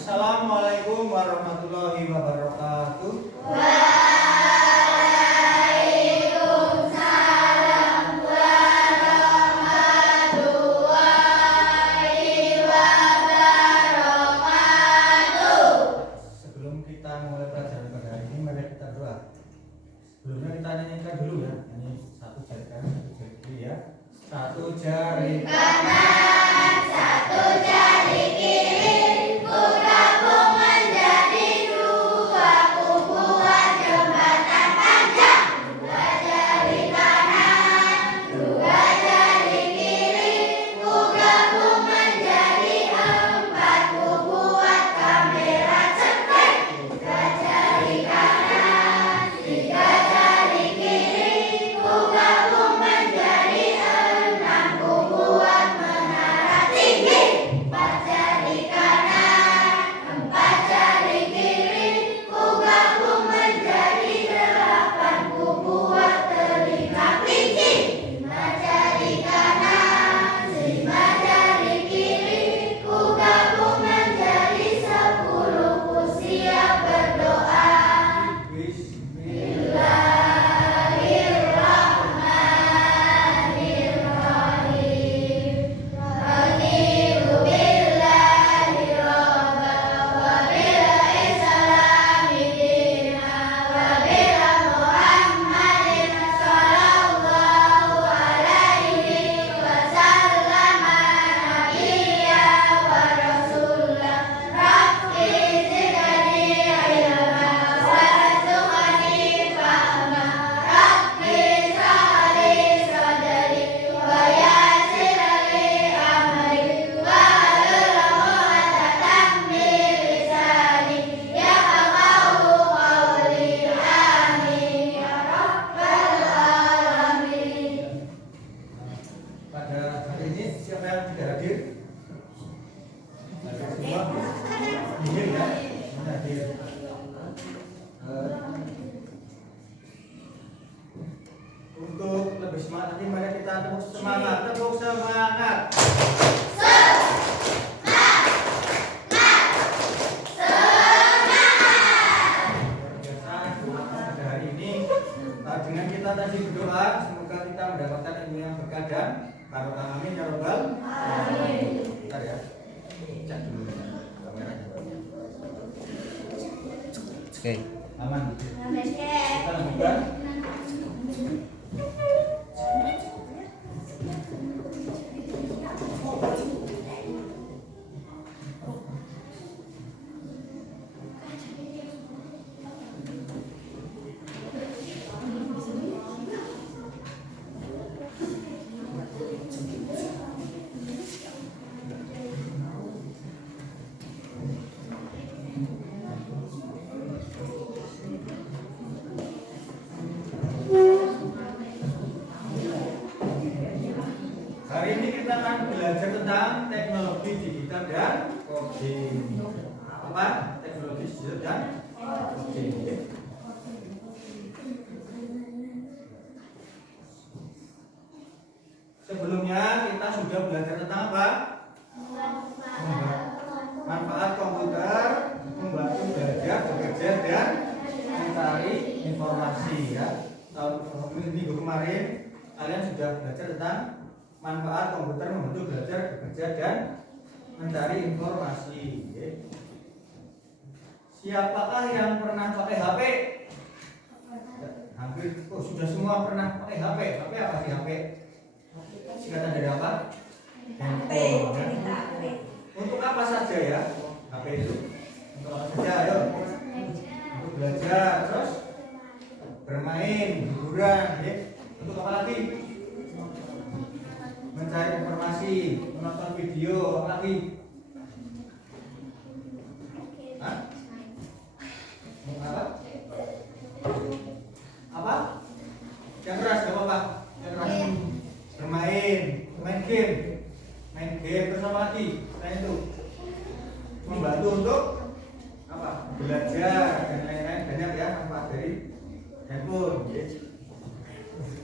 Assalamualaikum warahmatullahi wabarakatuh. Waalaikumsalam warahmatullahi wabarakatuh. Sebelum kita mulai pelajaran pada hari ini, mari kita doa. Sebelumnya kita nyanyikan dulu ya. Ini satu jari kanan, satu jari kiri ya. Satu jari Kanan, satu jari kiri, ku gabung menjadi dua, ku buat jembatan panjang. Dua jari kanan, dua jari kiri, ku gabung menjadi empat, ku buat kamera cepat. Tiga jari kanan, tiga jari kiri, ku gabung menjadi enam, ku buat menara tinggi. Empat jari kanan, empat jari kiri, ku gabung menjadi delapan, ku buat telinga kelinci. Lima jari kanan, lima jari kiri, ku gabung menjadi sepuluh, ku siap berdoa. Bismillahirrahmanirrahim. Raditu billahi robban wa billahi salami dinan wa bila Muhammadin sallallahu alaihi wasallam nabiyyan wa rasulan. Rabbi zidni ilma warzuqni fahma. Rabbi shrah li sadri wa yassir li amri wahlul 'uqdatam min lisani yafqahu qawli. Amin ya rabbal alamin. pada hari ini siapa yang tidak hadir? Hadir semua? Hadir ya? Hadir. Untuk lebih semangat lagi, mari kita tepuk semangat. Tepuk semangat. Luar biasa pada hari ini. Dengan kita tadi berdoa, semoga kita mendapatkan ilmu yang berkah dan barokah. Amin ya robbal alamin. Bentar ya. Cek dulu kameranya. Oke. Aman. Kita lanjutkan. Hari ini kita akan belajar tentang teknologi digital dan coding. Apa? Teknologi digital dan coding. Sebelumnya kita sudah belajar tentang apa? Manfaat komputer membantu belajar, bekerja dan mencari informasi ya. Minggu kemarin kalian sudah belajar tentang manfaat komputer membantu belajar, bekerja dan mencari informasi. Siapakah yang pernah pakai HP? Hampir sudah semua pernah pakai HP. HP apa sih HP? Singkatan dari apa? Handphone. Untuk apa saja ya HP itu? Untuk apa saja? Ayo. Untuk belajar, terus bermain, hiburan, ya. Untuk apa lagi? Mencari informasi, menonton video, apa lagi? Hah? Apa? Apa? Yang keras, gak apa-apa. Yang keras. Bermain, main game. Main game, terus apa lagi? Selain itu membantu untuk apa? Belajar dan lain-lain, banyak ya manfaat dari handphone.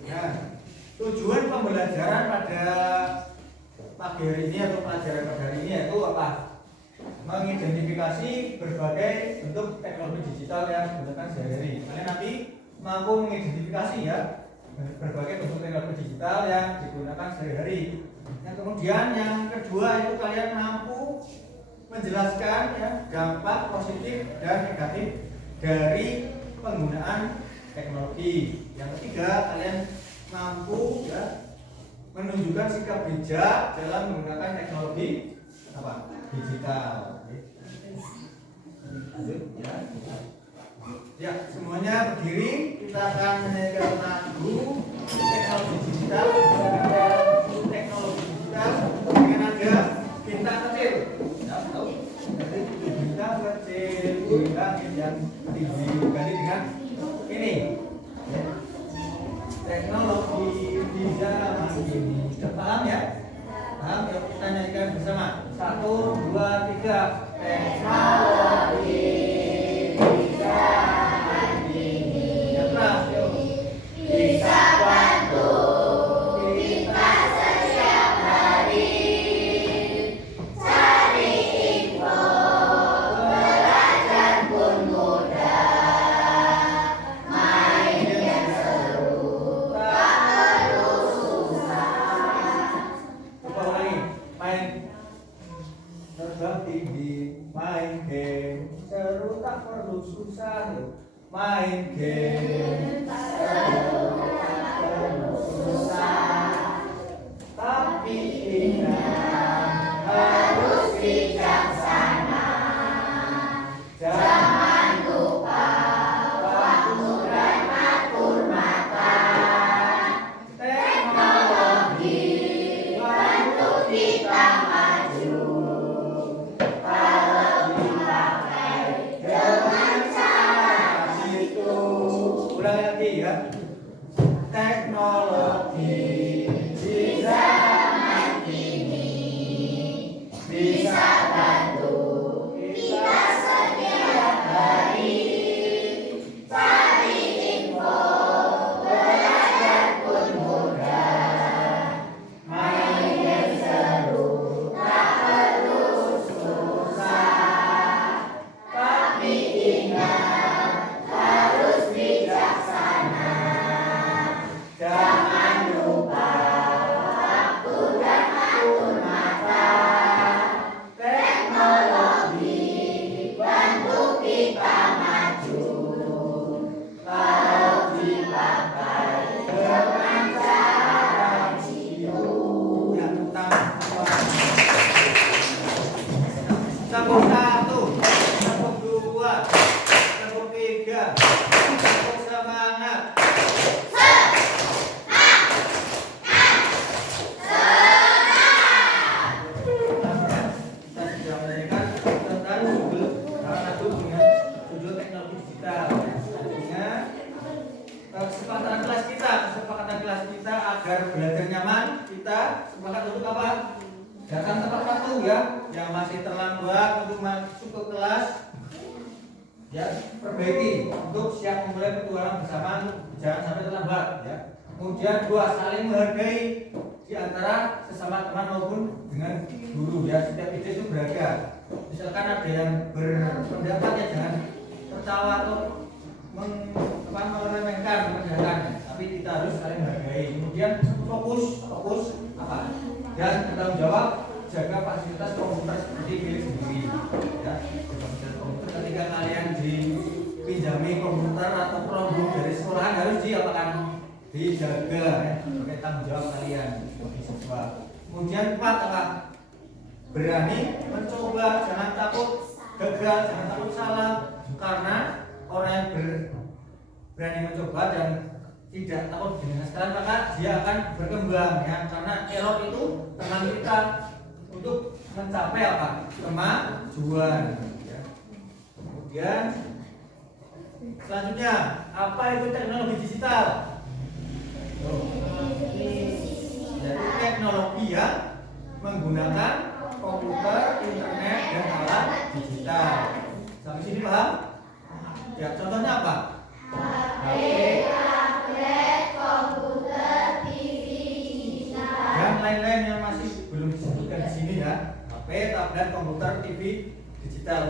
Nah, tujuan pembelajaran pada pagi hari ini atau pelajaran pada hari ini yaitu apa? mengidentifikasi berbagai bentuk teknologi digital yang digunakan sehari-hari. Kalian nanti mampu mengidentifikasi ya berbagai bentuk teknologi digital yang digunakan sehari-hari. Yang kemudian yang kedua itu kalian mampu menjelaskan ya dampak positif dan negatif dari penggunaan teknologi. Yang ketiga kalian mampu ya menunjukkan sikap bijak dalam menggunakan teknologi digital. Lanjut ya. Ya, semuanya berdiri. Kita akan menyanyikan lagu teknologi digital dengan nada bintang kecil. Ya, tahu? Jadi bintang kecil, bintang yang tinggi ganti dengan ini. Ya. Teknologi di zaman ini. Sudah paham ya? Paham? Yuk kita nyanyikan bersama. 1, 2, 3. Teknologi di zaman ini. Yang keras, yuk. Bisa bantu kita setiap hari. Cari info, belajar pun mudah. Main yang seru, tak perlu susah. Coba ulangi. Main terbang tinggi, main game seru tak perlu susah. Main game seru tak perlu susah. Tapi ingat harus bijaksana. Jangan lupa waktu dan atur mata. Teknologi bantu kita maju. Kalau dipakai dengan cara itu. Ulang lagi ya. Teknologi di zaman ini bisa bantu kita setiap hari. Cari info, belajar pun mudah. Main yang seru, tak perlu susah. Tapi ingat harus bijaksana. Jangan lupa waktu dan atur mata. Teknologi bantu kita maju. Kalau dipakai dengan cara itu. Ya, tepuk 1, tepuk 2, tepuk 3, tepuk semangat. Kita sudah menyanyikan tentang judul satu dengan judul teknologi digital. Artinya kesepakatan kelas kita agar belajar nyaman, kita sepakat untuk apa? Datang tepat waktu ya. Yang masih terlambat untuk masuk ke kelas ya perbaiki untuk siap memulai petualangan bersama, jangan sampai terlambat ya. Kemudian 2, saling menghargai di antara sesama teman maupun dengan guru ya. Setiap ide itu beragam. Misalkan ada yang berpendapat ya jangan tertawa atau meremehkan, tapi kita harus saling menghargai. Kemudian fokus apa? Dan bertanggung jawab jaga fasilitas komputer seperti milik sendiri ya. Fasilitas komputer ketika kalian dipinjami komputer atau Chromebook dari sekolahan harus diapakan? Dijaga ya, sebagai tanggung jawab kalian sebagai siswa. Kemudian 4 apa? Berani mencoba, jangan takut gagal, jangan takut salah, karena orang yang berani mencoba dan tidak takut dengan kesalahan maka dia akan berkembang ya, karena error itu teman kita untuk mencapai apa? Kemajuan ya. Kemudian selanjutnya apa itu teknologi digital? Jadi teknologi yang menggunakan komputer, internet dan alat digital. Sampai sini paham? Ya, contohnya apa? HP, tablet, komputer, TV, digital. Dan lain-lain yang masih belum disebutkan di sini ya. HP, tablet, komputer, TV, digital.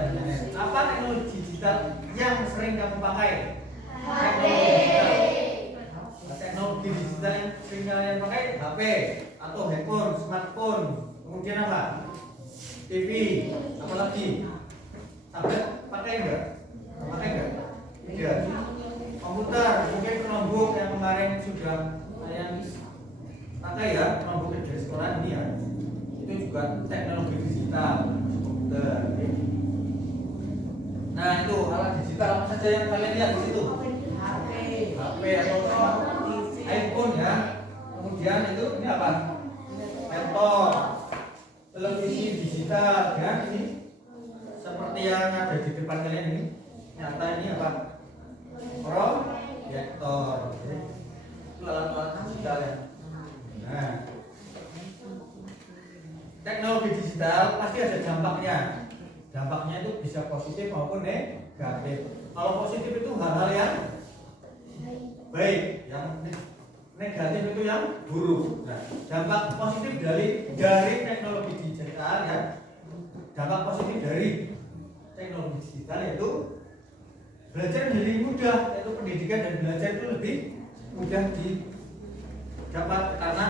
Apa teknologi digital yang sering kamu pakai? HP. Teknologi digital yang sering kalian pakai HP atau handphone, smartphone, kemudian apa? TV, apalagi? Tablet pakai enggak? Pakai enggak? Tidak. Komputer, mungkin Chromebook yang kemarin sudah kalian pakai ya, Chromebook dari sekolah ini ya. Itu juga teknologi digital komputer. Oke. Nah itu alat digital apa saja yang kalian lihat di situ? HP atau iPhone ya. Kemudian itu ini apa? Laptop, televisi digital ya ini. Seperti yang ada di depan kalian ini. Nyata ini apa? Proyektor. Itu alat-alat digital ya. Nah, teknologi digital pasti ada dampaknya. Dampaknya itu bisa positif maupun negatif. Kalau positif itu hal-hal yang baik, yang negatif itu yang buruk. Nah, dampak positif dari teknologi digital ya. Dampak positif dari teknologi digital yaitu belajar menjadi mudah, yaitu pendidikan dan belajar itu lebih mudah didapat karena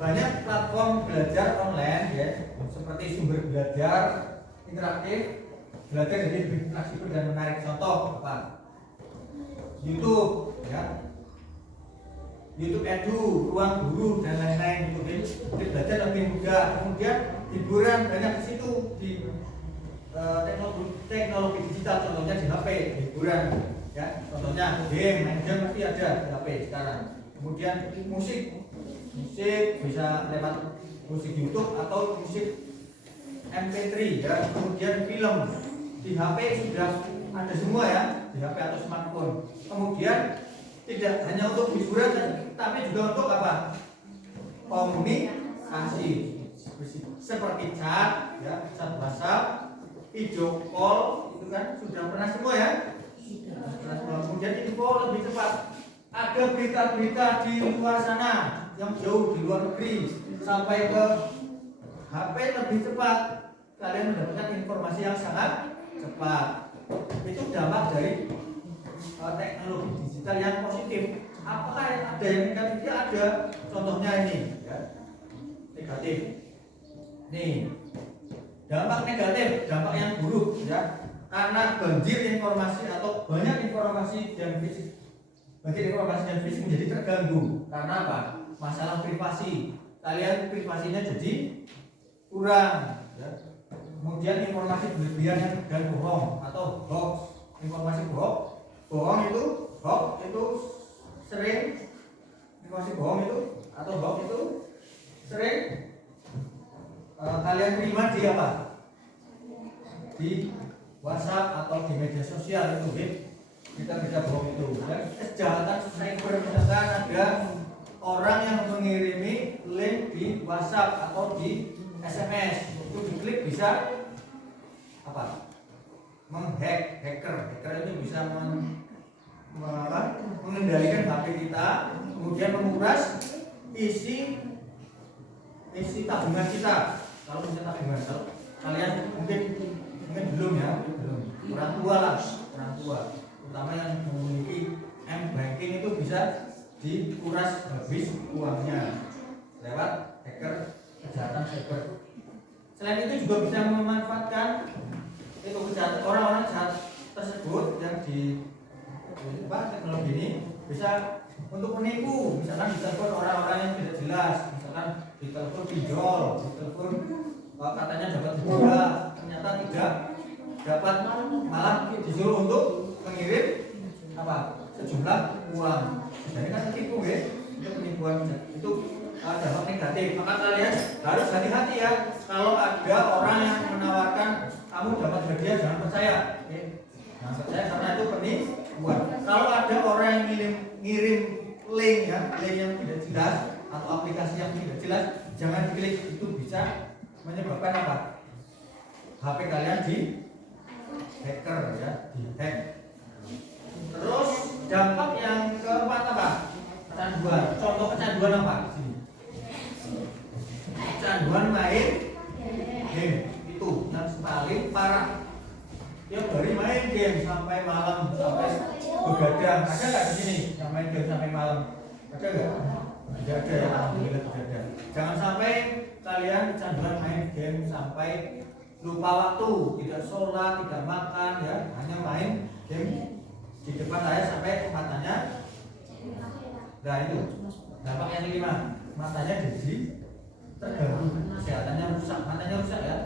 banyak platform belajar online ya, seperti sumber belajar interaktif, belajar jadi lebih fleksibel dan menarik. Contoh apa? YouTube ya, YouTube Edu, Ruang Guru dan lain-lain itu jadi belajar lebih mudah. Kemudian hiburan banyak di situ di teknologi digital, contohnya di HP hiburan ya, contohnya main game pasti ada di HP sekarang. Kemudian musik bisa lewat musik YouTube atau musik MP3 ya. Kemudian film di HP sudah ada semua ya, di HP atau smartphone. Kemudian tidak hanya untuk hiburan tapi juga untuk apa? Komunikasi seperti chat ya, chat WhatsApp, video call itu kan sudah pernah semua ya. Kemudian info lebih cepat. Ada berita-berita di luar sana yang jauh di luar negeri sampai ke HP lebih cepat. Kalian mendapatkan informasi yang sangat cepat. Itu dampak dari teknologi digital yang positif. Apakah ada yang negatifnya? Ada. Contohnya ini ya. Negatif. Nih. Dampak negatif, dampak yang buruk ya. Karena banjir informasi atau banyak informasi dan fisik menjadi terganggu. Karena apa? Masalah privasi. Kalian privasinya jadi kurang ya. Kemudian informasi berlebihan dan bohong atau hoax. Informasi bohong itu hoax itu sering, informasi bohong itu atau hoax itu sering kalian terima di apa? Di WhatsApp atau di media sosial itu kita bohong itu. Dan kejahatan cyber, misalkan ada orang yang mengirimi link di WhatsApp atau di SMS, itu diklik bisa apa? Hacker itu bisa mengendalikan HP kita, kemudian menguras isi tabungan kita. Kalau punya tabungan, kalau kalian mungkin belum ya, orang tua terutama yang memiliki M-banking itu bisa dikuras habis uangnya lewat hacker, kejahatan cyber. Selain itu juga bisa memanfaatkan itu kejahatan orang-orang jahat tersebut yang di teknologi ini bisa untuk menipu, misalkan ditelepon orang-orang yang tidak jelas, misalkan ditelepon pinjol, ditelepon katanya dapat hadiah, ternyata tidak dapat, malah disuruh untuk mengirim apa sejumlah uang. Jadi kan tipu ya, itu penipuan, itu dampak negatif. Maka kalian harus hati-hati ya, kalau ada orang yang menawarkan kamu dapat hadiah, jangan percaya. Jangan percaya karena itu penipuan. Kalau ada orang yang ngirim link ya, link yang tidak jelas atau aplikasi yang tidak jelas, jangan diklik. Itu bisa menyebabkan apa? HP kalian di hacker ya, di hack. Terus dampak yang keempat apa? Kecanduan. Contoh kecanduan apa? Sini. Kecanduan main game itu yang paling parah. game sampai malam, sampai begadang. Ada nggak di sini yang main game sampai malam? Ada nggak? Tidak ada ya, alhamdulillah tidak ada. Jangan sampai kalian kecanduan main game sampai lupa waktu, tidak sholat, tidak makan, ya, hanya main game di depan layar sampai matanya. Nah itu dampak yang kelima, matanya jadi terganggu, kesehatannya rusak, matanya rusak ya,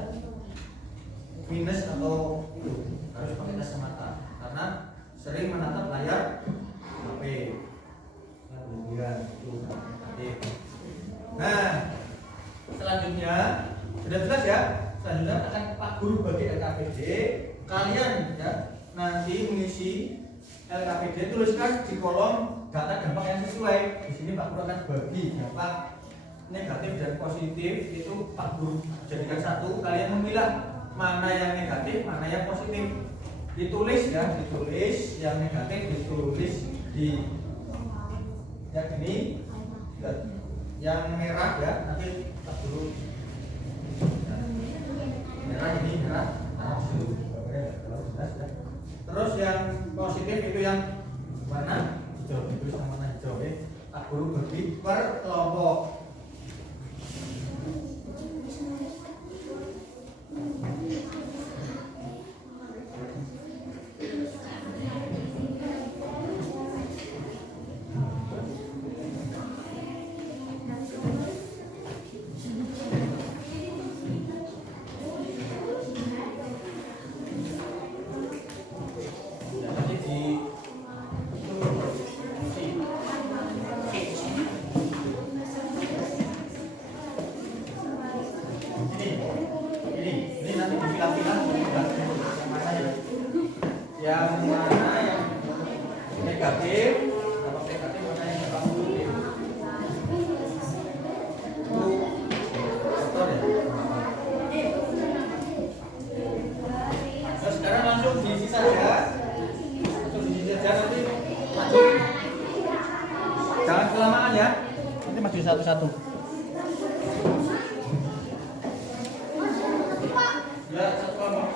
minus atau itu harus pakai kacamata karena sering menatap layar HP. Nah, selanjutnya sudah jelas ya. Selanjutnya akan Pak Guru bagi LKPD. Kalian ya nanti mengisi LKPD, tuliskan di kolom data dampak yang sesuai. Di sini Pak Guru akan bagi dampak negatif dan positif, itu Pak Guru jadikan satu. Kalian memilah mana yang negatif, mana yang positif. Ditulis ya, ditulis yang negatif ditulis di yang ini, yang merah ya, nanti Pak Guru merah ini merah, terus yang positif itu yang warna hijau, ditulis yang warna hijau ya. Pak Guru bagi per kelompok. Yang mana yang negatif, dampak negatif mana yang dampak positif. Itu kotor ya. Nah, sekarang langsung diisi saja. Langsung diisi saja, nanti maju. Jangan kelamaan ya. Nanti maju satu-satu. Ya, satu kelompok.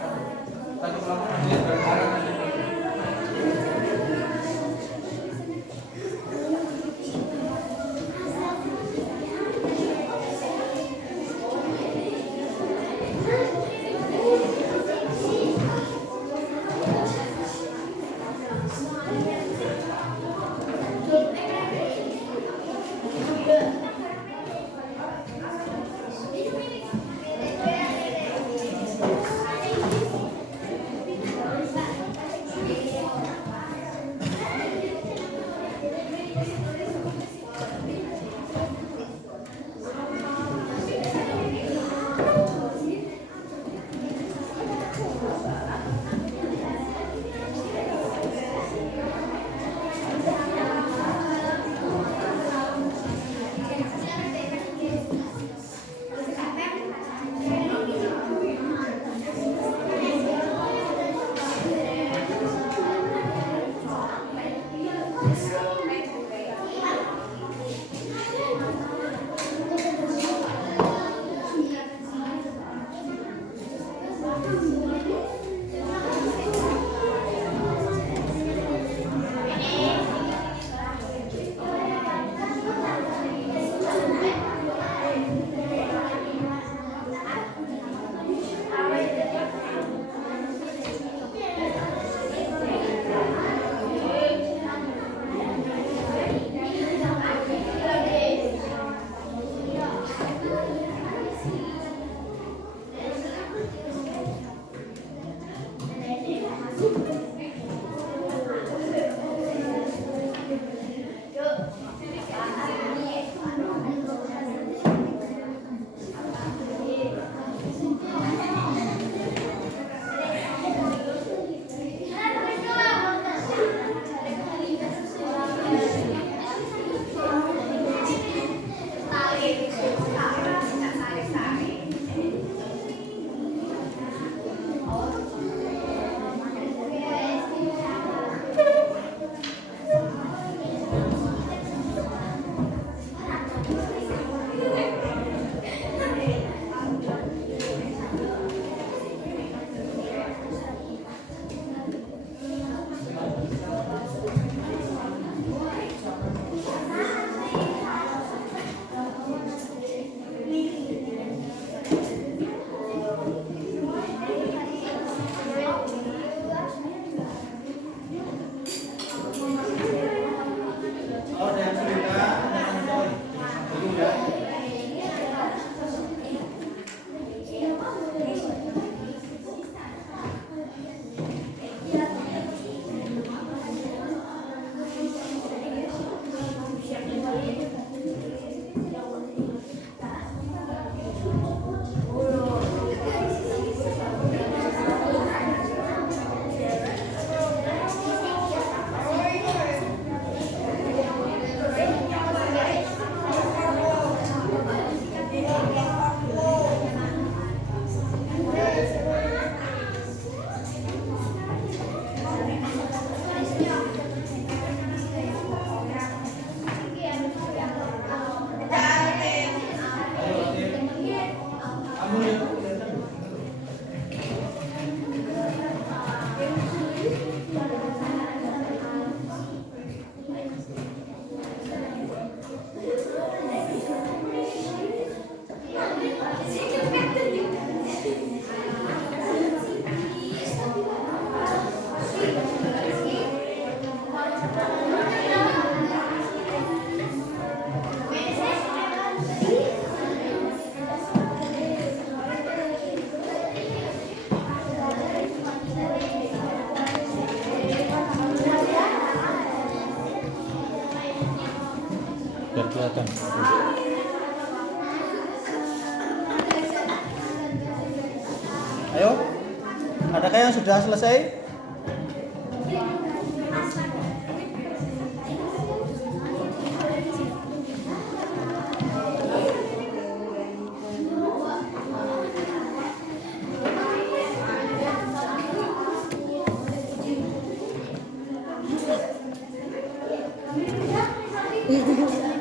Satu kelompok nanti bareng-bareng nanti. kelihatan. Ayo, adakah yang sudah selesai? Itu jelas.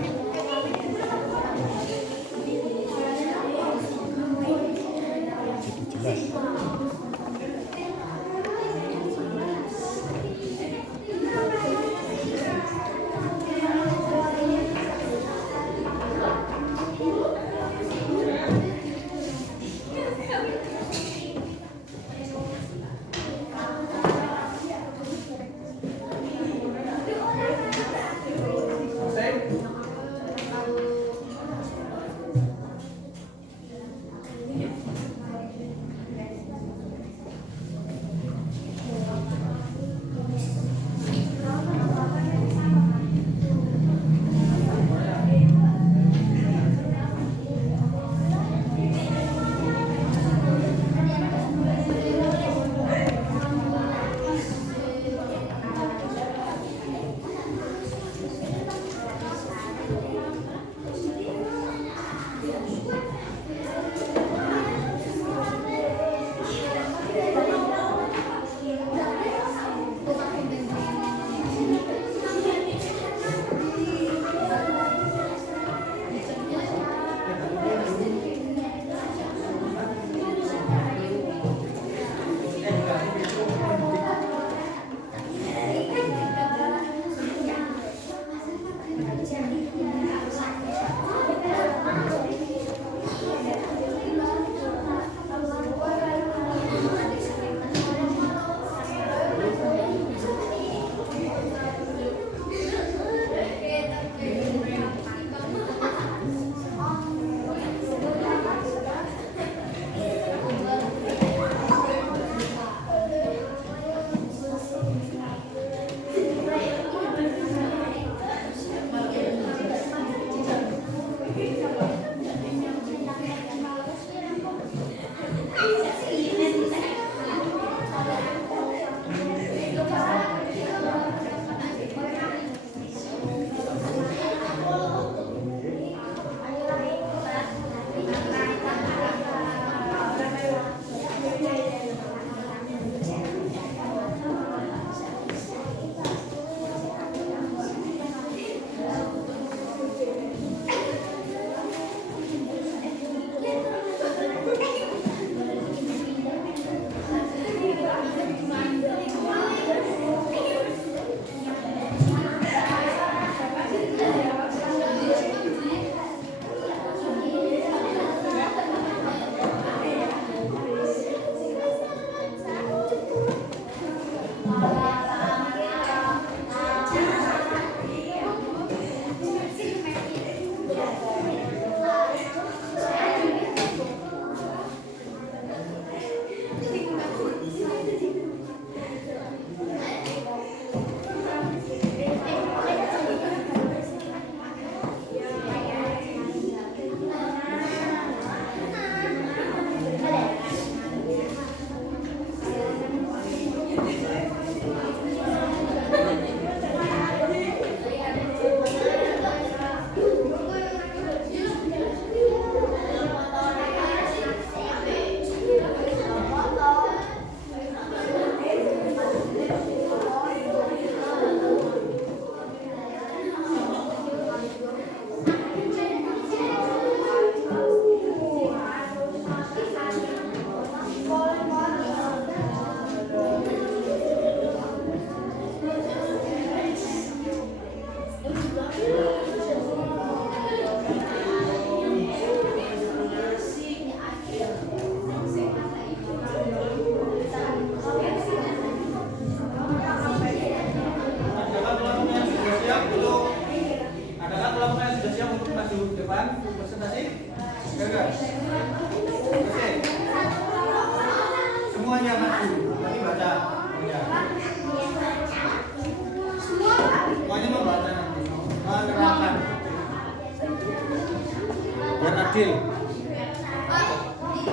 Adil.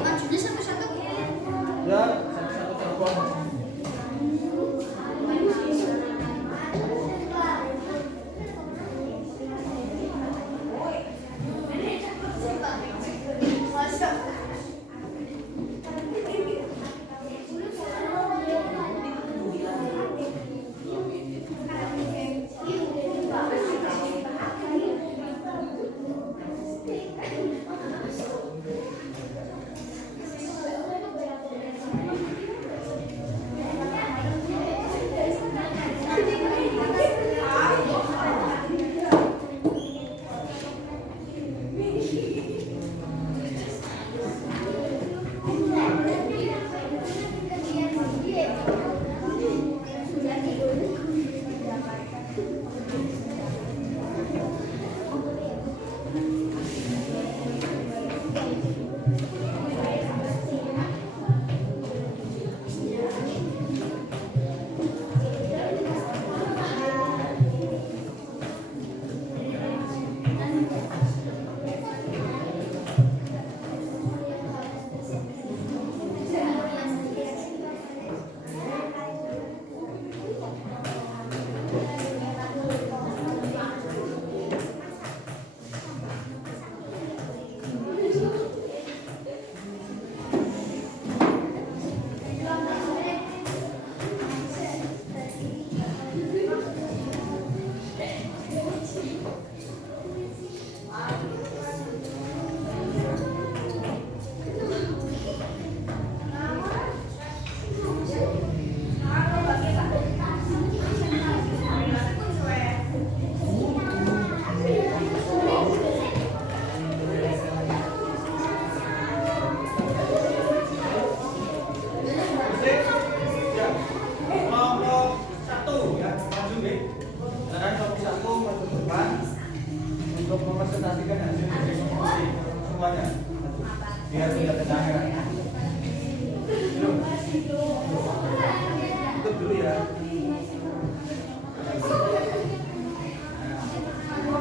Majunya satu-satu. Ya, satu-satu telepon. Untuk mepresentasikan hasil dari kompetisi semuanya biar tidak kecapean. Tutup dulu ya.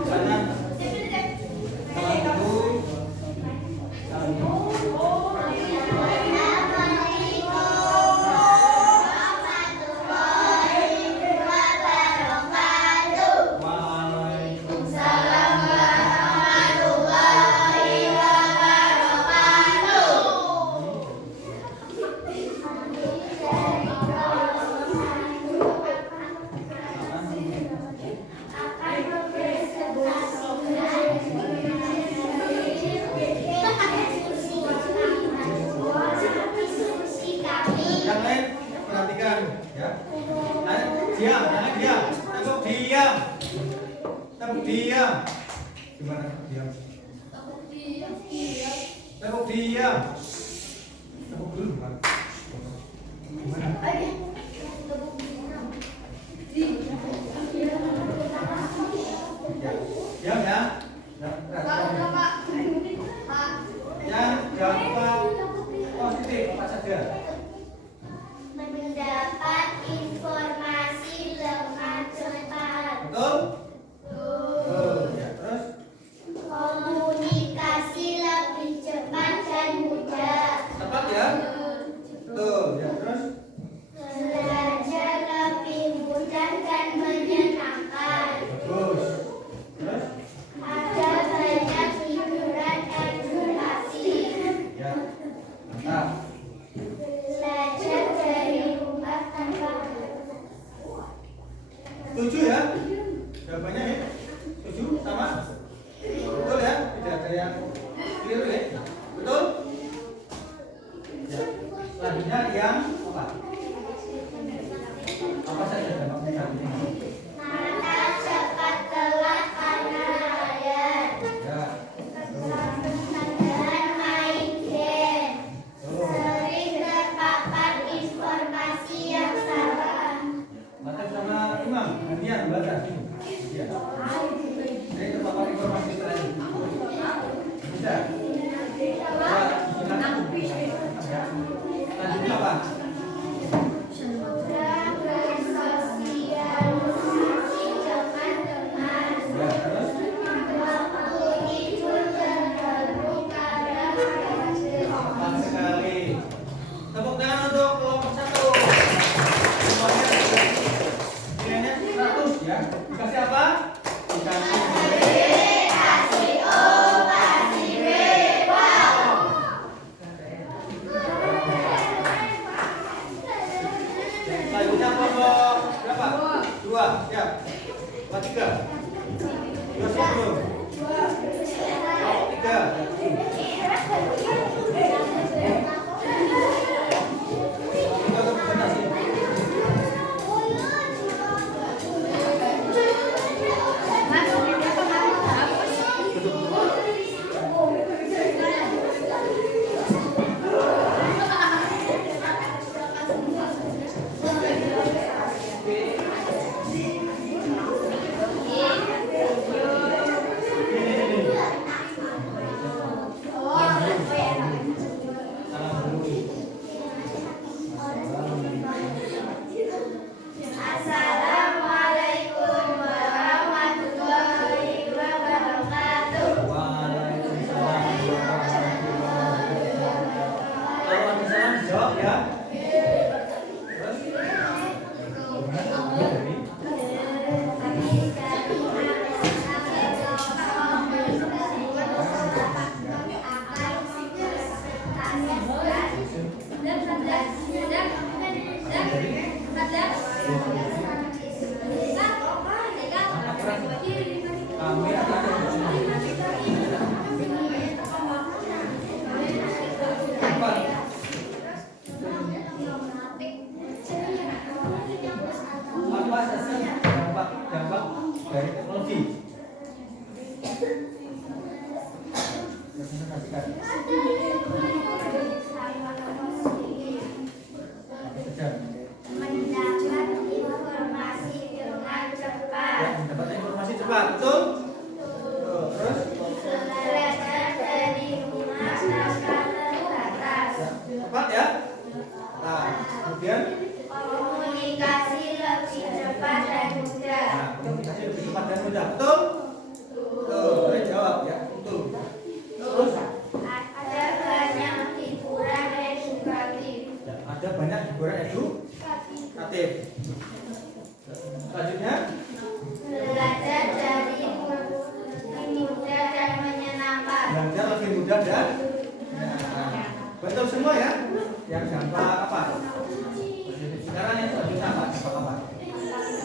Kanan, satu, yang lain perhatikan ya. Nah, diam, jangan diam. Tepuk diam. Tepuk diam. Gimana? Diam. Tepuk diam. Tepuk dulu bukan. Gimana? Ya, diam ya. Yang jangan lupa positif apa saja. Mendapat informasi dengan cepat. Betul? Ya, terus Komunikasi lebih cepat dan mudah. tepat ya? Betul. Ya, terus Belajar lebih mudah dan menyenangkan. bagus. Terus Ada banyak hiburan edukasi. ya. Mantap. Belajar dari rumah tanpa Setuju ya? Jawabannya ya? Setuju sama? Betul ya? Tidak ada yang keliru ya? Betul? Ya. Selanjutnya yang apa? Apa saja dampaknya nanti? mata cepat telat karena layar. Ya. Dan main game. Betul. Sering terpapar informasi yang salah. Mata sama Imam, gantian baca sini. Ya. Saya terpapar informasi setelah ini. Bisa? Ya, ya. Lanjutnya apa? Kurang bersosialisasi dengan teman. Ya, terus? Waktu tidur terlalu Selanjutnya kelompok berapa? 2. Siap. Kelompok 3. 2 siap belum? Kelompok 3. Assalamualaikum warahmatullahi wabarakatuh. Kalau ada salam jawab ya. Terus? Kami akan apa saja dampak dari teknologi. Presentasikan. Mendapat informasi dengan cepat. Ya, mendapat informasi cepat, betul? Tuh, terus? Belajar dari rumah tanpa terbatas. Ya, cepat ya. Nah, kemudian Komunikasi lebih cepat dan mudah. nah, komunikasi lebih cepat dan mudah, betul? Tuh, boleh jawab ya, betul. Terus? Ada banyak hiburan edukatif. Ya, ada banyak hiburan edukatif. Selanjutnya, Belajar dari mudah dan menyenangkan. belajar lebih mudah dan menyenangkan. Betul semua ya? Yang dampak apa? Sekarang yang selanjutnya apa? Dampak apa?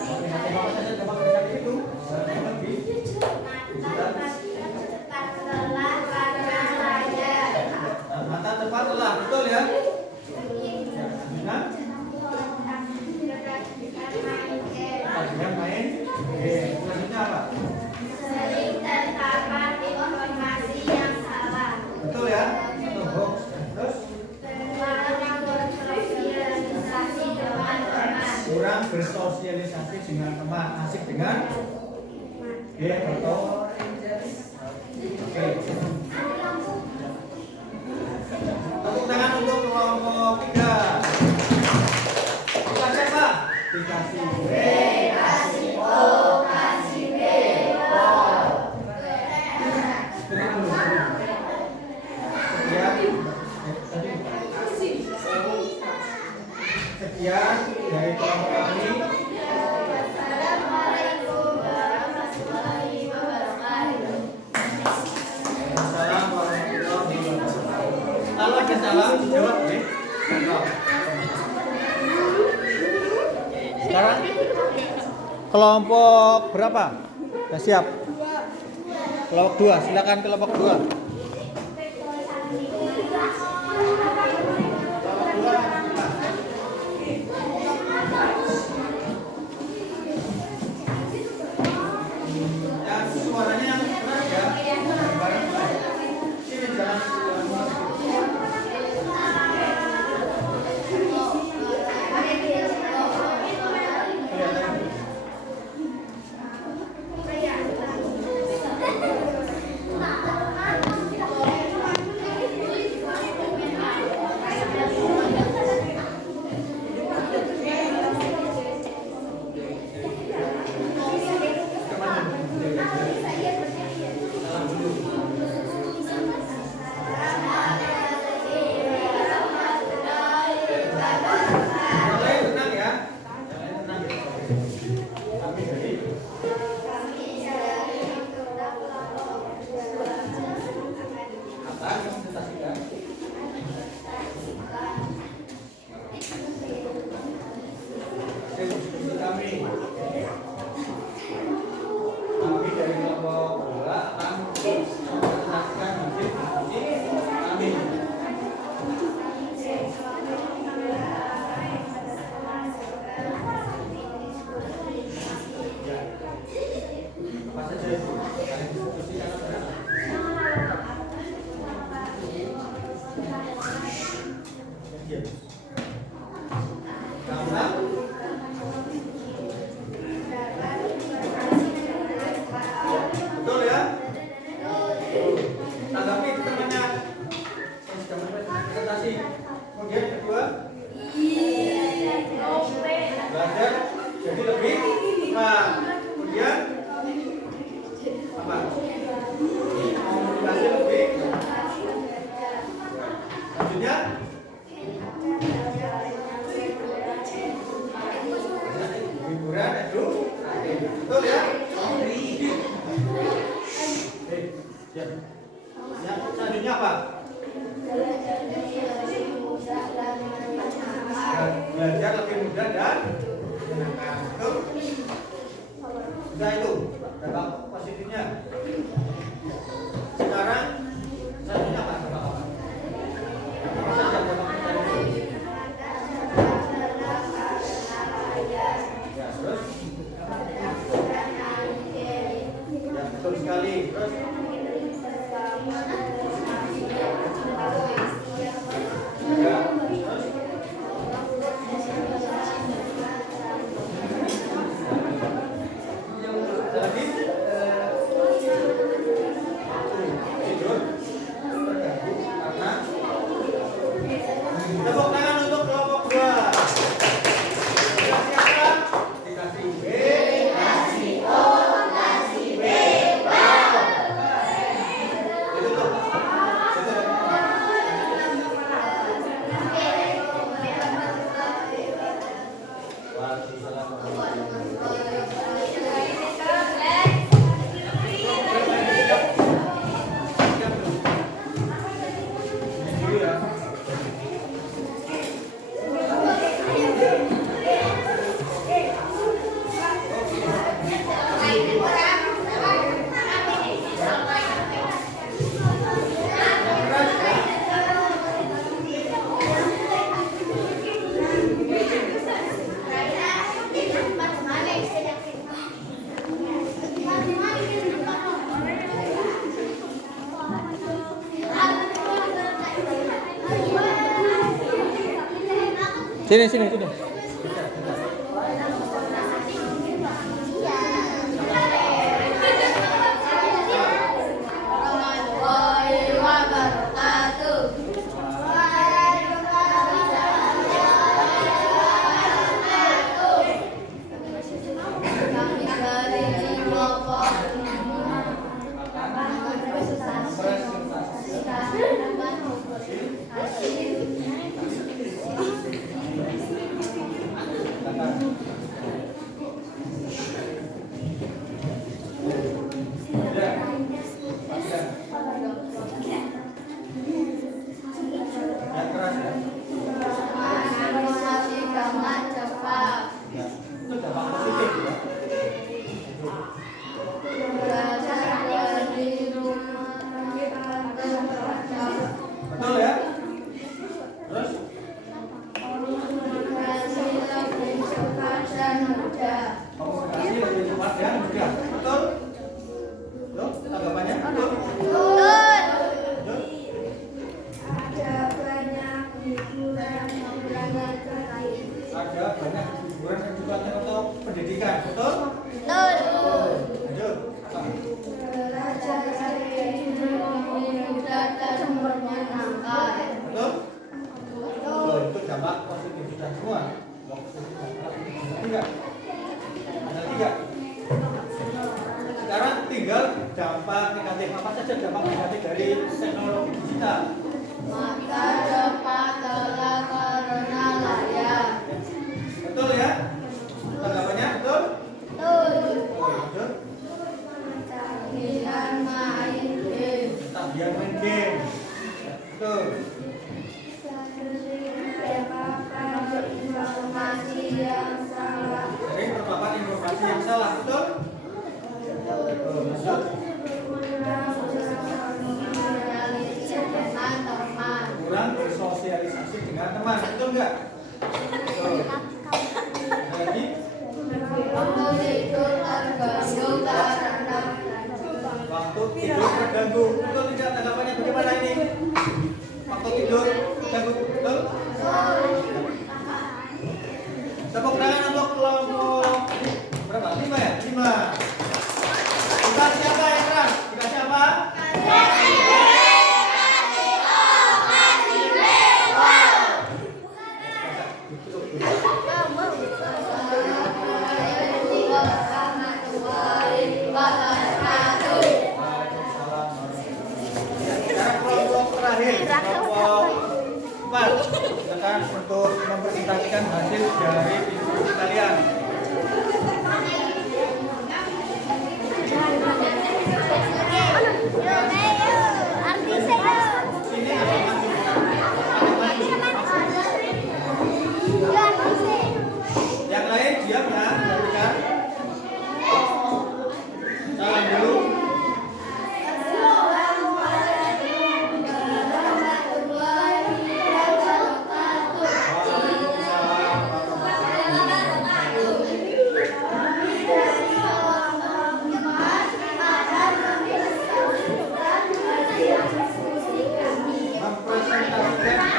Oke, nanti apa saja dampak negatif itu? Lebih Cepat lelah karena layar. mata tepat lelah, betul ya? Ya, selanjutnya selanjutnya main game. Selanjutnya apa? Sering terpapar informasi yang salah. Betul ya? Atau hoax. Terus Kurang bersosialisasi dengan kurang bersosialisasi dengan teman. teman, asik dengan game atau oke. Tepuk tangan untuk kelompok 3. Bukan siapa? Dikasih B. Kasih O, kasih B, Sekian dari kelompok kami. Assalamualaikum warahmatullahi wabarakatuh. Assalamualaikum warahmatullahi wabarakatuh. Kalau ada salam jawab ya. Sekarang kelompok berapa? Sudah siap? Kelompok 2, silakan kelompok 2. Yang suaranya yang keras ya. Bareng-bareng. Sini jangan diskusi kami. Kami dari kelompok bola akan menjelaskan hasil diskusi kami. Ya. Apa saja itu? Kalian diskusikan apa? Ya. Karena betul ya? Tanggapi temannya yang sudah presentasi. Kemudian kedua, belajar jadi lebih cepat. Kemudian apa? Komunikasi lebih. Selanjutnya hiburan itu betul ya? Ya. Ya, selanjutnya apa? Belajar lebih mudah dan menyenangkan. Betul? Sudah itu dampak positifnya. Sekarang selanjutnya apa? Apa saja dampak positif? Ya, terus? Ya, betul sekali. Terus? Ya, terus? Lagi? Tidur? Terganggu karena tepuk tangan untuk kelompok 2. Siapa? Dikasih B, kasih O, kasih B. Itu tuh. Waalaikumsalam warahmatullahi Sini, sudah. Betul ya? Terus? Komunikasi lebih cepat dan mudah. Betul? Betul? Tanggapannya? Betul? Betul? Ada banyak hiburan edukatif untuk pendidikan. Betul? Lanjut. Betul? Betul. Itu dampak positif sudah semua. Ada tiga. Sekarang tinggal dampak negatif. Apa saja dampak negatif dari teknologi digital? Maka cepat telah karena layar. Betul ya? Tanggapannya betul? Betul. Lanjut. Tagihan main game. Tagihan main game. Betul. Informasi yang salah teman-teman, betul nggak? Betul. Ada lagi? Waktu tidur terganggu karena Waktu tidur terganggu, betul tidak? Tanggapannya bagaimana ini? Waktu tidur terganggu, betul? Tepuk tangan untuk kelompok berapa? 5 ya? 5. Kita siapa yang keras? Kita siapa? Sekarang kelompok terakhir, kelompok 4. Silakan untuk mempresentasikan hasil dari diskusi kalian. Sini ada maju. Yang lain diam ya, perhatikan. Salam dulu. Mempresentasikan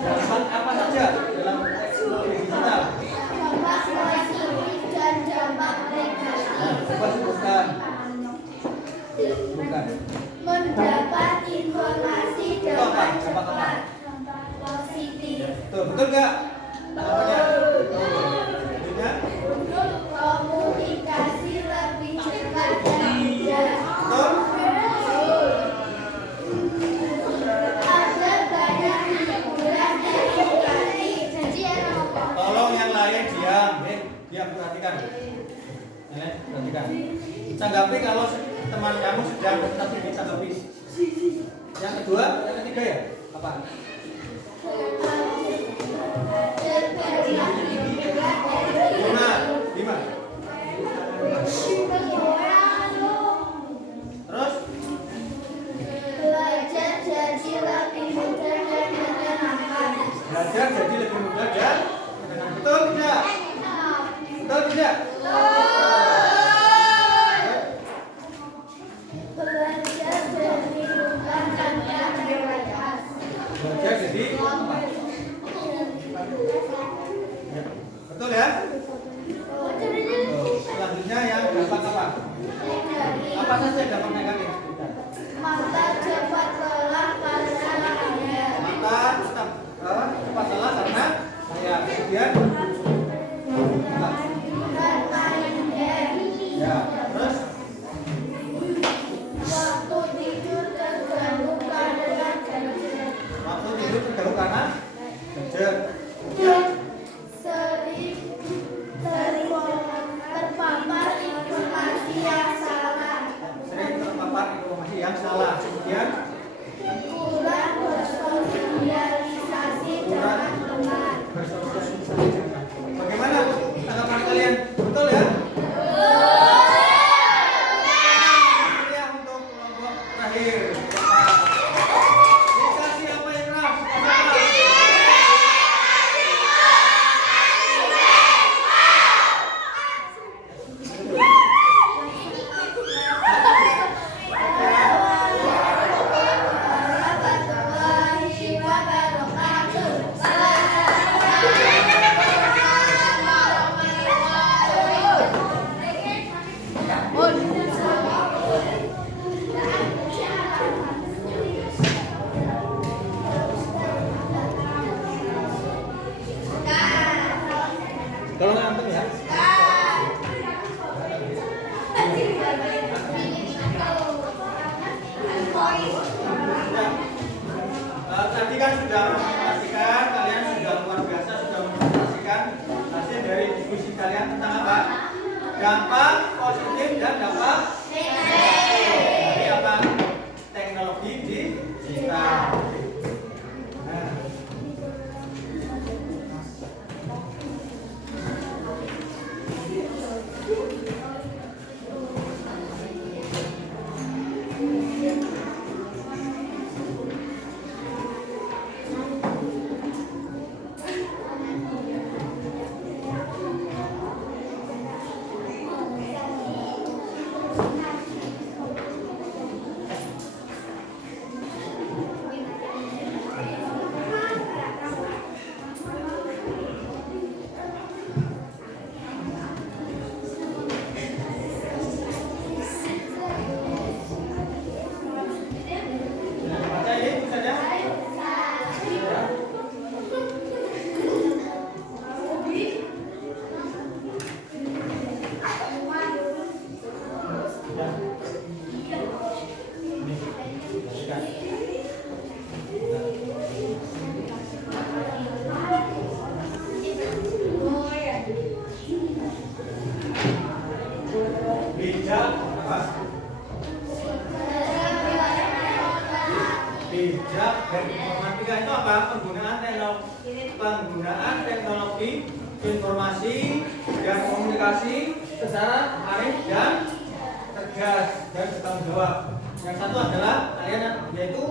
dapat apa saja dalam teknologi digital. Nah, coba sebutkan. Bukan. Mendapat informasi dengan Apa? cepat, positif, Tuh, betul nggak? Namanya. Selanjutnya. komunikasi lebih cepat dan mudah. Betul. Ada banyak hiburan dan edukasi. Tolong yang lain diam, diam perhatikan. Perhatikan. Tanggapi kalau teman kamu sedang presentasi ditanggapi. Yang kedua, yang ketiga ya? Apa? Lima. Terus? Belajar jadi lebih mudah dan menyenangkan. Belajar jadi lebih mudah dan menyenangkan. Betul tidak? Betul tidak? Belajar jadi bukan tanpa terbatas. Belajar jadi apa? Ya. Betul ya? Selanjutnya yang dampak apa? Apa saja dampak negatif? Mata cepat lelah karena layar. Mata cepat lelah karena saya. Kemudian Bermain game. ya, terus Waktu tidur terganggu karena gadget. waktu tidur terganggu karena gadget. Kemudian Sering terpapar informasi yang salah. sering terpapar informasi yang salah. Kemudian Kurang bersosialisasi dengan teman. bersosialisasi. Bagaimana tanggapan kalian? Betul ya? Ya, untuk kelompok terakhir. Dikasih apa yang keras? Warahmatullahi wabarakatuh. Tolong antum ya. Tadi kan sudah mempresentasikan, kalian sudah luar biasa sudah mempresentasikan hasil dari diskusi kalian tentang apa? Dampak positif dan dampak Jadi apa? Teknologi digital. Nah. Baca ini tulisannya. Ya. Ya. Ini. Perhatikan. Bijak apa? Bijak dan informatika itu apa? Penggunaan teknologi informasi dan komunikasi secara arif dan tegas dan bertanggung jawab. Yang satu adalah kalian yaitu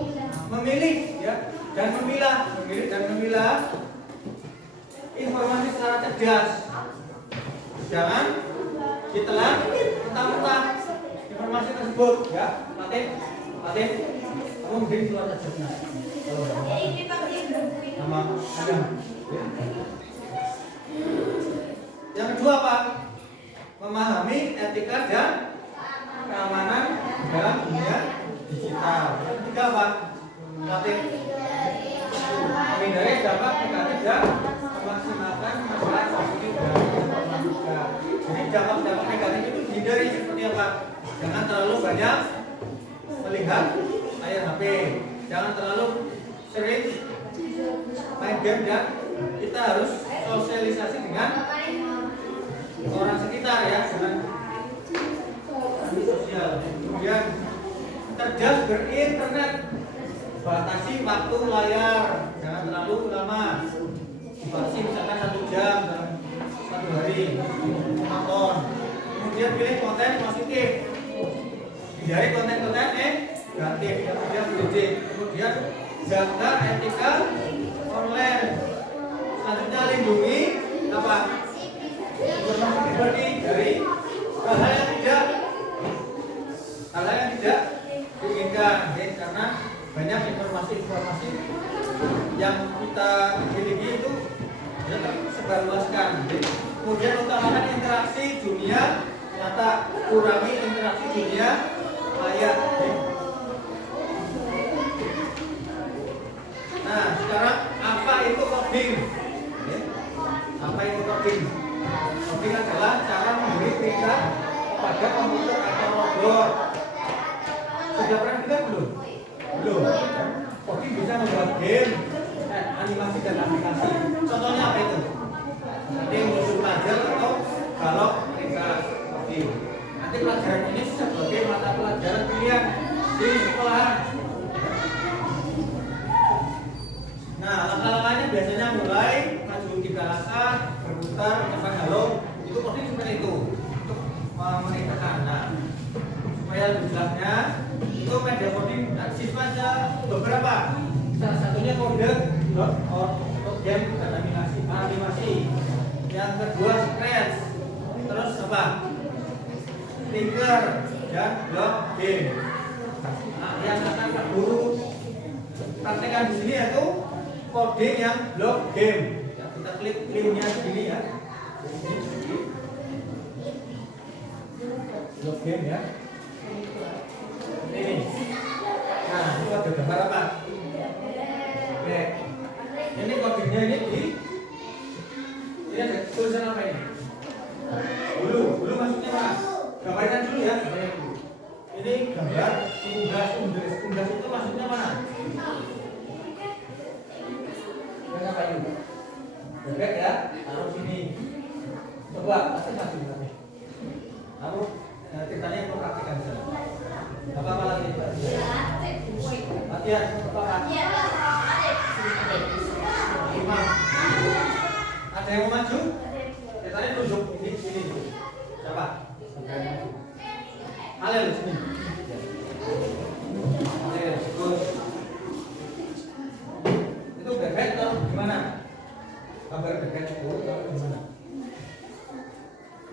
memilih ya dan memilah informasi secara cerdas. Jangan ditelan mentah-mentah informasi tersebut ya. Patin kamu mungkin keluar saja kalau nama Adam. Yang kedua apa? Memahami etika dan keamanan dalam dunia digital. Yang ketiga apa? Patin menghindari dampak negatif dan memaksimalkan manfaat positif dari informatika. Jadi dampak negatif itu dihindari seperti apa? Jangan terlalu banyak melihat layar HP, jangan terlalu sering main game dan kita harus sosialisasi dengan orang sekitar ya, dengan sosial. Kemudian cerdas berinternet, batasi waktu layar, jangan terlalu lama, batasi misalkan 1 jam dalam 1 hari nonton. Kemudian pilih konten positif, hindari konten-konten negatif yang tidak mendidik. Kemudian jaga etika online. Selanjutnya lindungi apa? Informasi pribadi dari hal-hal yang tidak diinginkan, karena banyak informasi yang kita miliki itu tersebarluaskan. Kemudian utamakan interaksi dunia nyata, kurangi interaksi dunia maya. Nah, sekarang apa itu coding? Apa itu coding? Coding adalah cara memberi perintah kepada komputer atau robot. Sudah pernah dengar belum? Belum. Coding bisa membuat game, animasi dan aplikasi. Contohnya apa itu? Nanti musuh pelajar atau balok mereka coding. Nanti pelajaran ini sebagai mata pelajaran pilihan di sekolahan. Nah, langkah-langkahnya biasanya mulai maju 3 langkah, berputar, ucapan halo, itu coding seperti itu untuk menitipkan. Nah, supaya lebih jelasnya, itu media coding siswa ada beberapa. Salah satunya kode game dan animasi. Yang kedua scratch, terus apa? Tinker dan block game. Nah, yang akan guru praktekkan di sini yaitu coding yang block game. Ya, kita klik linknya di sini ya. Block game ya. Ini. Nah, itu ada gambar apa? Oke. Ini codingnya ini ada tulisan apa ini? Bulu maksudnya apa? Gambarkan dulu ya, gambarkan dulu. Ini gambar unggas itu maksudnya mana? Yang kayu. Bebek ya, taruh sini. Coba, nanti kasih. Lalu ceritanya aku praktikkan di sana. perhatian Bapak. Imam. Ada yang mau maju? Ya tadi tunjuk ini sini. Siapa? Halil sini. Halil, terus. Itu bebek atau gimana? Kabar bebek itu atau gimana?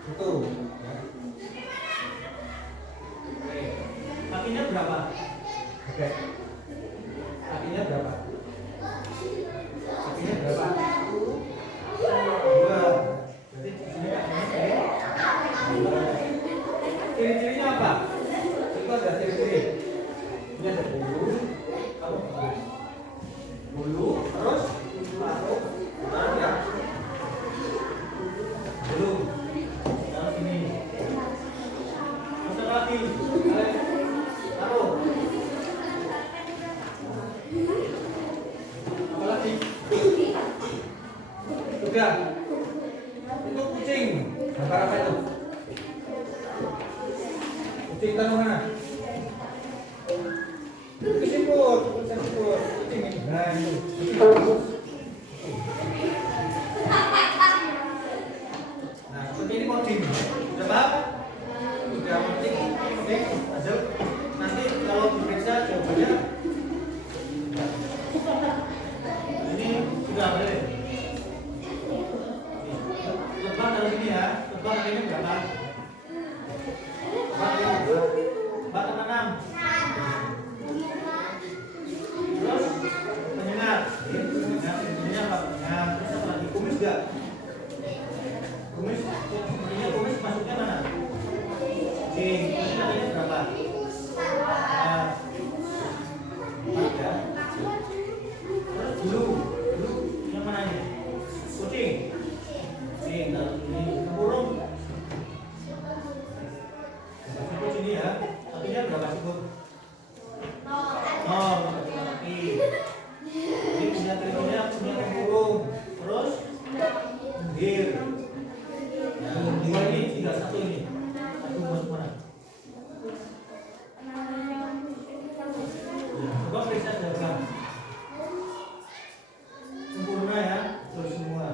Itu. Ya. Oke. Kakinya berapa? Bebek. Kakinya berapa? Kakinya berapa? Dua. Berarti di sini kakinya ciri-cirinya apa? Itu ada ciri-ciri. Ini ada bulu, bulu, terus paruh, ya. Bulu, terus ini. Terus lagi, paruh. Apa lagi? Sudah. Itu kucing. Gambar apa itu? Kucing taruh mana? Itu siput, kucing ini. Nah itu. Nah seperti ini coding. Sudah paham? Sudah penting, hasil. Nanti kalau diperiksa jawabannya. Ini sudah boleh. Tebak dari sini ya. Tebak dari ini berapa? Tebak tanam. Terus penyengat. Penyengat apa? Nah, terus apa lagi? Kumis enggak? Kumis. Sepertinya kumis masuknya mana? Ini nantinya berapa? Ya. Terus bulu yang mana ini? Kucing. Kucing. Kalau ini burung. Siput sini ya. Kakinya berapa siput? Oh, kaki. Ini punya telinga, punya burung. Terus gir. Dua ini, tiga satu ini. Satu masuk mana? Coba periksa jawaban. Sempurna ya, terus semua.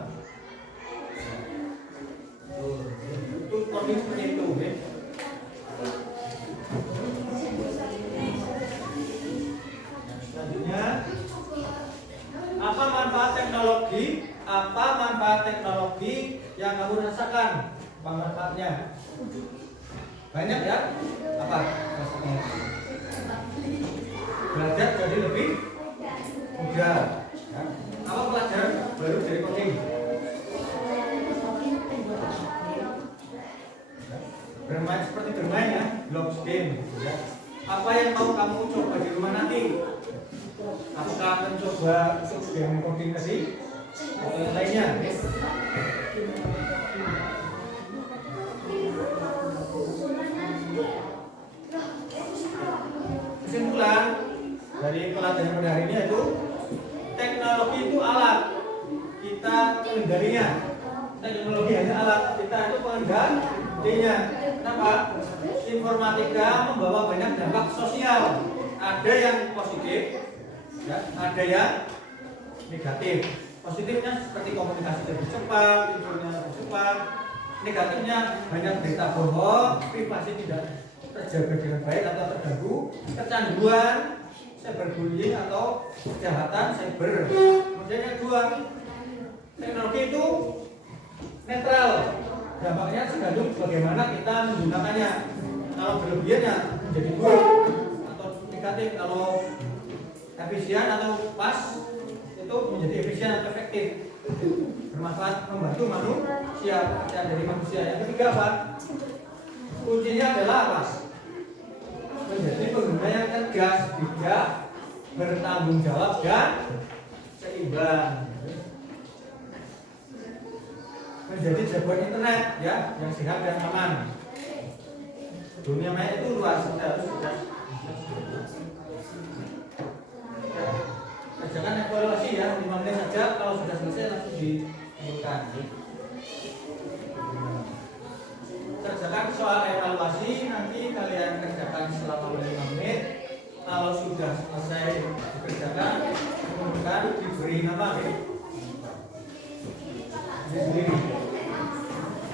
Itu coding seperti itu, ya. Selanjutnya, apa manfaat teknologi? Apa manfaat teknologi yang kamu rasakan? Apa manfaatnya? Banyak ya? Apa manfaatnya? Belajar jadi lebih mudah. Ya. Apa pelajaran baru dari coding? Bermain seperti bermain ya, blocks game. Ya. Apa yang mau kamu coba di rumah nanti? Apakah akan coba game coding tadi atau yang lainnya? Kesimpulan dari pelajaran pada hari ini yaitu teknologi itu alat, kita mengendalinya. Teknologi hanya alat, kita itu pengendalinya. Kenapa? Informatika membawa banyak dampak sosial. Ada yang positif, ya, ada yang negatif. Positifnya seperti komunikasi lebih cepat, infonya lebih cepat. Negatifnya banyak berita bohong, privasi tidak terjaga dengan baik atau terganggu, kecanduan, cyberbullying atau kejahatan cyber. Kemudian yang kedua, teknologi itu netral. Dampaknya tergantung bagaimana kita menggunakannya. Kalau berlebihannya menjadi buruk atau negatif, kalau efisien atau pas itu menjadi efisien atau efektif, bermanfaat membantu manusia, dari manusia. Yang ketiga apa? Kuncinya adalah apa? Menjadi pengguna yang cerdas, bijak, bertanggung jawab dan seimbang. Menjadi jagoan internet ya, yang sehat dan aman. Dunia maya itu luas, kita harus cerdas. Kerjakan evaluasi ya, 5 menit saja. Kalau sudah selesai langsung diumumkan. Kerjakan soal evaluasi, nanti kalian kerjakan selama 5 menit. Kalau sudah selesai beri nama ya. Ini sendiri.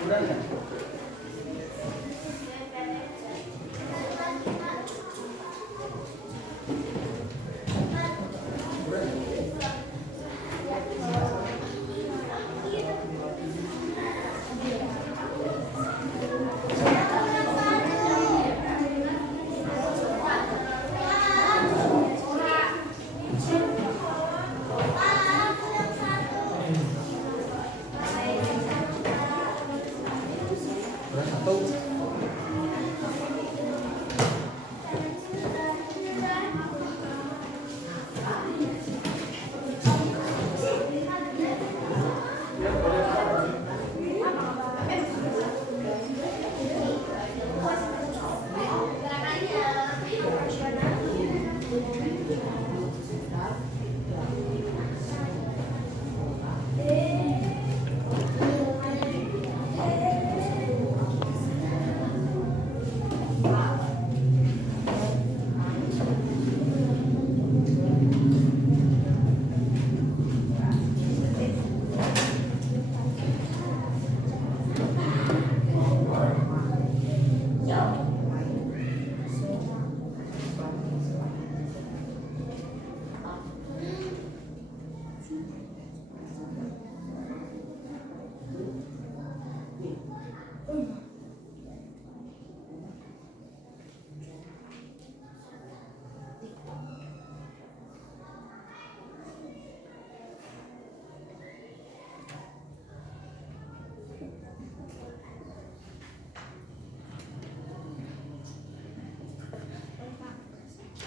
Udah ya?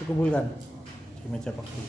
Kumpulkan di meja waktu.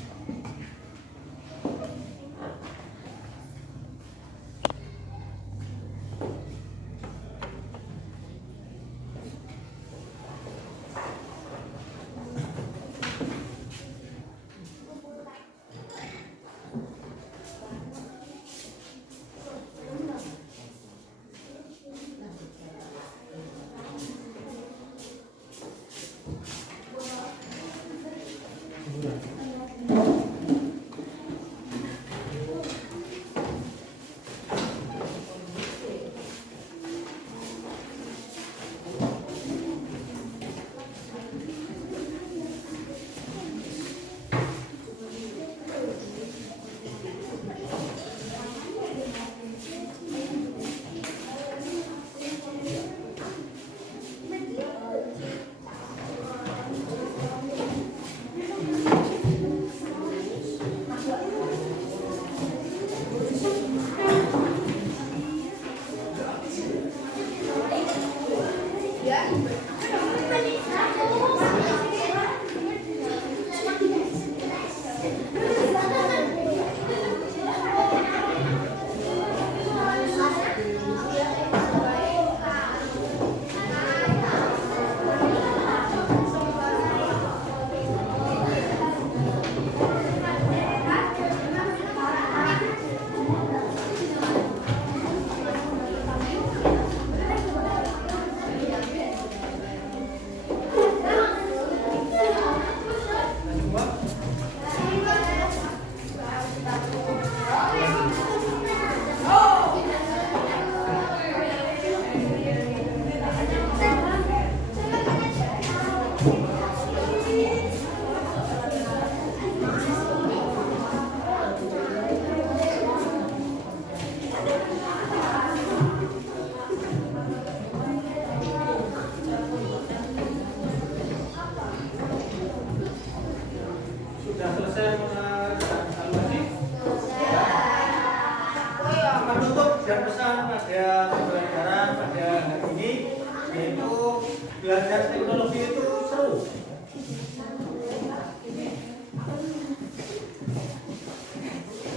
belajar teknologi itu seru.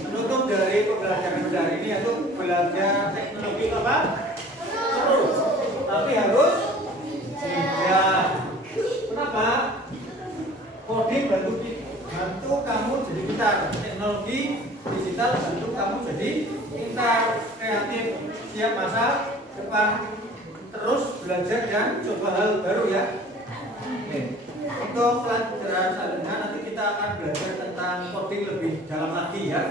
Penutup dari pembelajaran hari ini yaitu belajar teknologi apa? Seru. Tapi harus tidak. Kenapa? Coding bantu kamu jadi pintar. Teknologi digital bantu kamu jadi pintar, kreatif, siap masa depan. Terus belajar dan coba hal baru ya. Oke. Untuk pelajaran selanjutnya nanti kita akan belajar tentang coding lebih dalam lagi ya.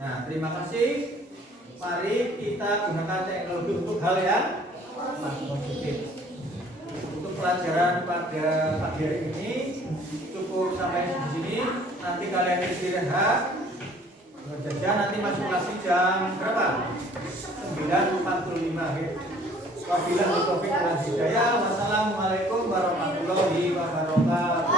Nah, terima kasih. Mari kita gunakan teknologi untuk hal yang positif. Untuk pelajaran pada pagi hari ini cukup sampai di sini. Nanti kalian istirahat. Jajan nanti masuk kelas jam berapa? 9.45 ya. Wabillahi taufiq wal hidayah. Wassalamualaikum warahmatullahi wabarakatuh.